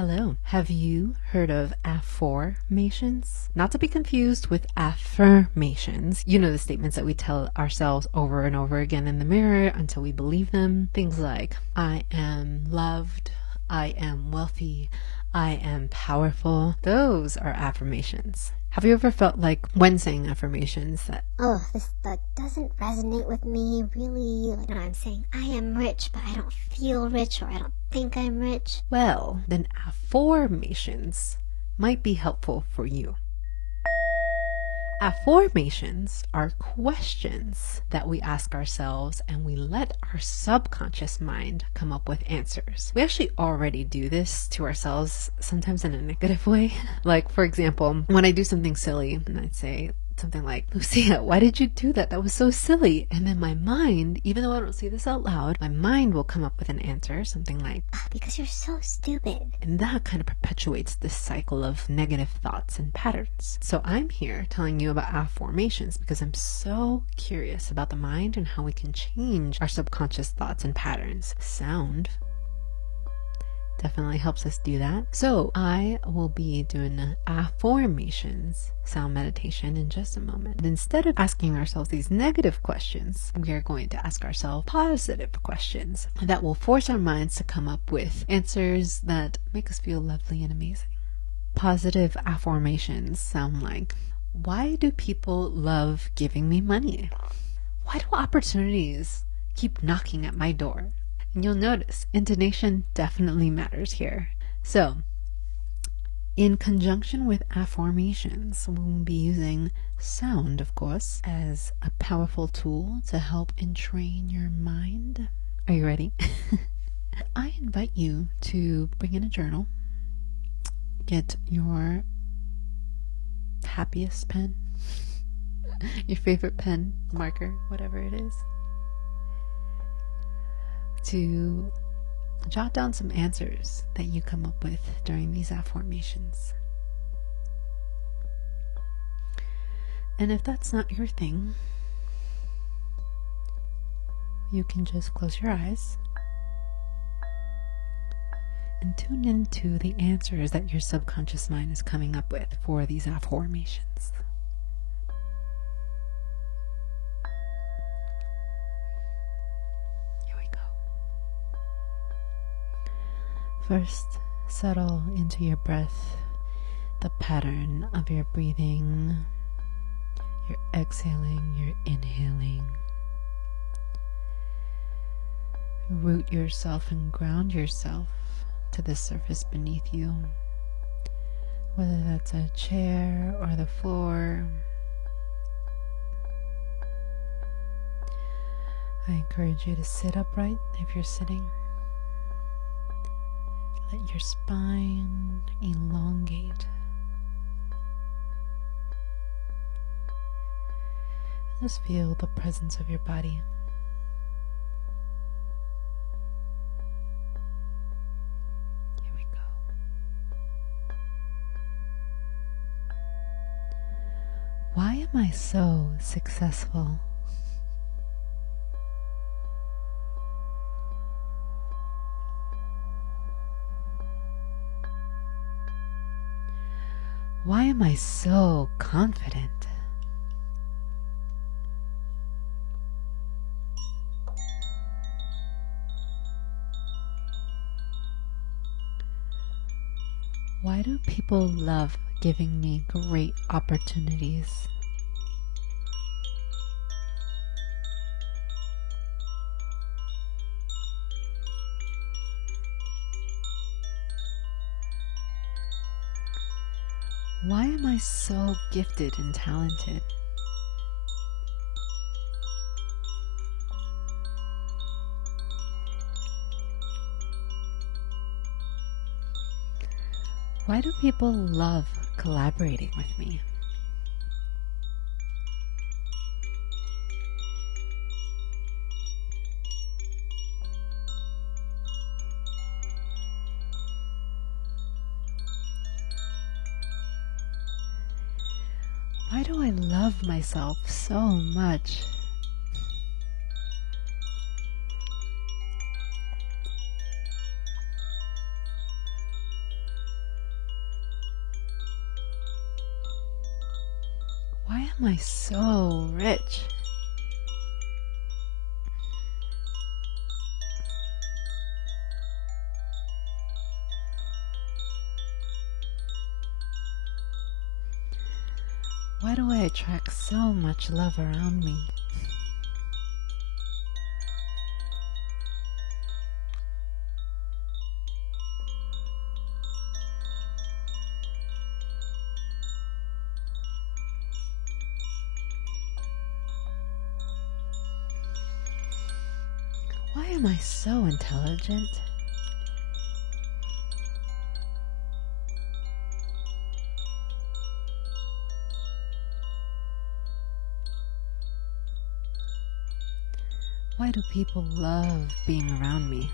Hello. Have you heard of affirmations? Not to be confused with affirmations. You know, the statements that we tell ourselves over and over again in the mirror until we believe them. Things like, I am loved, I am wealthy, I am powerful. Those are affirmations. Have you ever felt like when saying affirmations that, oh, this doesn't resonate with me really? Like, I'm saying I am rich, but I don't feel rich, or I don't think I'm rich. well, then affirmations might be helpful for you. Affirmations are questions that we ask ourselves and we let our subconscious mind come up with answers. We actually already do this to ourselves, sometimes in a negative way. Like, for example, when I do something silly and I'd say something like, Lucia, why did you do that? That was so silly. And then my mind, even though I don't say this out loud, my mind will come up with an answer, something like, Because you're so stupid. and that kind of perpetuates this cycle of negative thoughts and patterns. So I'm here telling you about affirmations because I'm so curious about the mind and how we can change our subconscious thoughts and patterns. Sound definitely helps us do that. So I will be doing affirmations sound meditation in just a moment. But instead of asking ourselves these negative questions, we are going to ask ourselves positive questions that will force our minds to come up with answers that make us feel lovely and amazing. Positive affirmations sound like, why do people love giving me money? Why do opportunities keep knocking at my door? And you'll notice intonation definitely matters here. So, in conjunction with affirmations, we'll be using sound, of course, as a powerful tool to help entrain your mind. Are you ready? I invite you to bring in a journal, get your happiest pen, your favorite pen, marker, whatever it is, to jot down some answers that you come up with during these affirmations. And if that's not your thing, you can just close your eyes and tune into the answers that your subconscious mind is coming up with for these affirmations. First, settle into your breath, the pattern of your breathing. You're exhaling, you're inhaling. Root yourself and ground yourself to the surface beneath you, whether that's a chair or the floor. I encourage you to sit upright if you're sitting. Let your spine elongate. Just feel the presence of your body. Here we go. Why am I so successful? Why am I so confident? Why do people love giving me great opportunities? Why am I so gifted and talented? Why do people love collaborating with me? Why do I love myself so much? am I so rich? Why do I attract so much love around me? Why am I so intelligent? Why do people love being around me?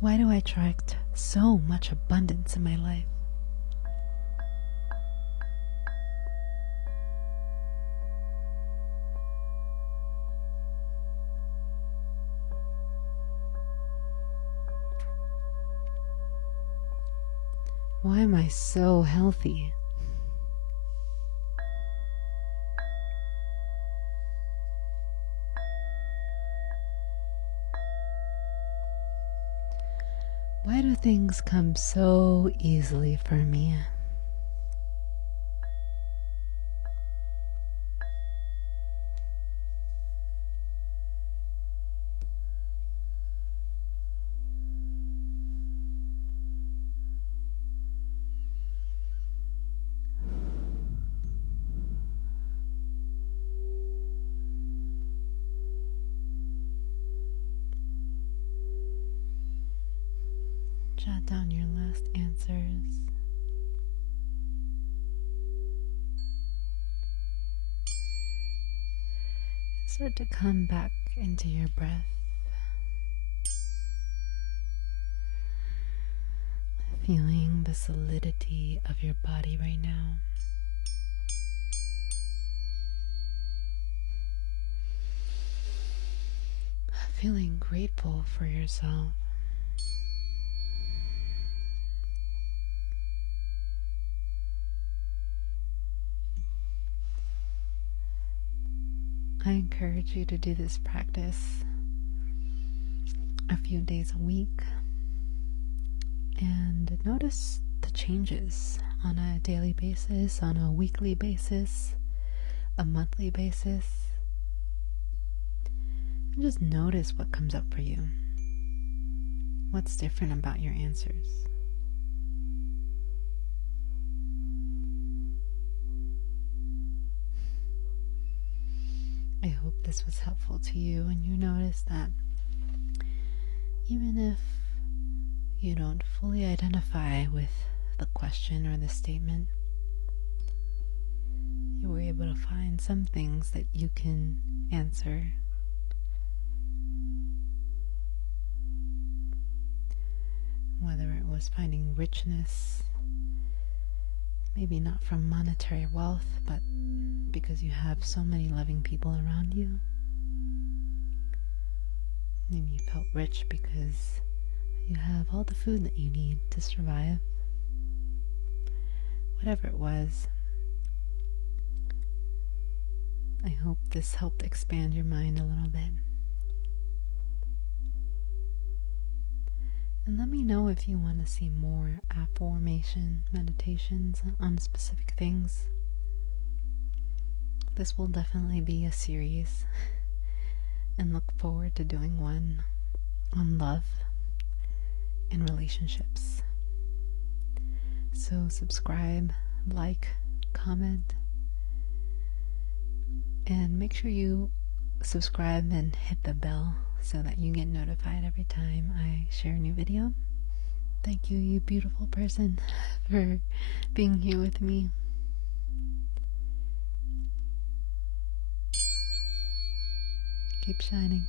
Why do I attract so much abundance in my life? Why am I so healthy? Why do things come so easily for me? Jot down your last answers. Start to come back into your breath. Feeling the solidity of your body right now. Feeling grateful for yourself. I encourage you to do this practice a few days a week and notice the changes on a daily basis, on a weekly basis, a monthly basis. And just notice what comes up for you. What's different about your answers? I hope this was helpful to you and you notice that even if you don't fully identify with the question or the statement, you were able to find some things that you can answer. Whether it was finding richness, maybe not from monetary wealth, but because you have so many loving people around you. Maybe you felt rich because you have all the food that you need to survive. Whatever it was, I hope this helped expand your mind a little bit. And let me know if you want to see more affirmation meditations on specific things. This will definitely be a series, and look forward to doing one on love and relationships. So subscribe, like, comment, and make sure you subscribe and hit the bell so that you get notified every time I share a new video. Thank you, you beautiful person, for being here with me. Keep shining.